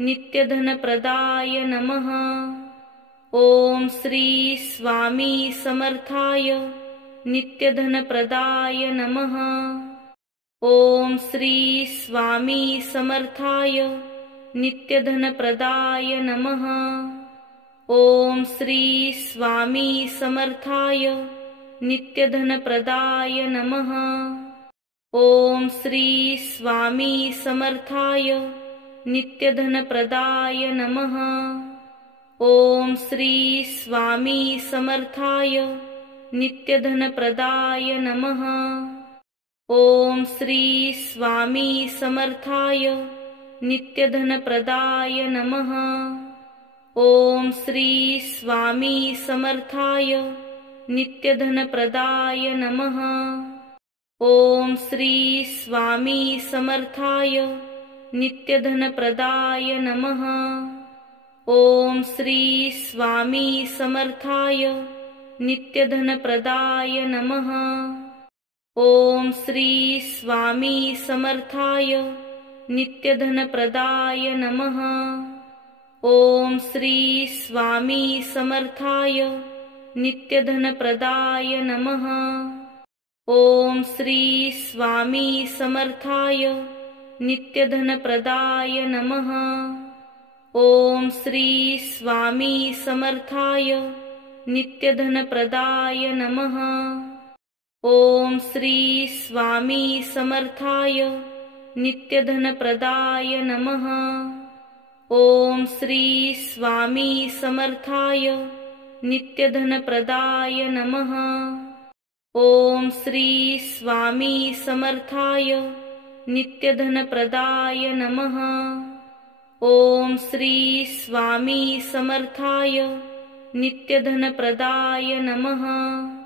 नित्यधनप्रदाय नमः। ओम श्री स्वामी समर्थाय नित्यधनप्रदाय नमः। ओम श्री स्वामी समर्थाय नित्यधनप्रदाय नमः। ओम श्री स्वामी समर्थाय नित्यधनप्रदाय नमः। ओम श्री स्वामी समर्थाय नित्यधनप्रदाय नमः। ओम श्री स्वामी समर्थाय नित्यधनप्रदाय नमः। ओम श्री स्वामी समर्थाय नित्यधनप्रदाय नमः। ओम श्री स्वामी समर्थाय नित्यधनप्रदाय नमः। ओम श्री स्वामी समर्थाय नित्यधनप्रदाय नमः। ओम श्री स्वामी समर्थाय नित्यधनप्रदाय नमः। ओम श्री स्वामी समर्थाय नित्यधनप्रदाय नमः। ओम श्री स्वामी समर्थाय नित्यधनप्रदाय नमः। ओम श्री स्वामी समर्थाय नित्यधनप्रदाय नमः। ओम श्री स्वामी समर्थाय नित्यधनप्रदाय नमः। ओम श्री स्वामी समर्थाय नित्यधनप्रदाय नमः। ओम श्री स्वामी समर्थाय नित्यधनप्रदाय नमः। ओम श्री स्वामी समर्थाय नित्यधनप्रदाय नमः। ओम श्री स्वामी समर्थाय नित्यधनप्रदाय नमः।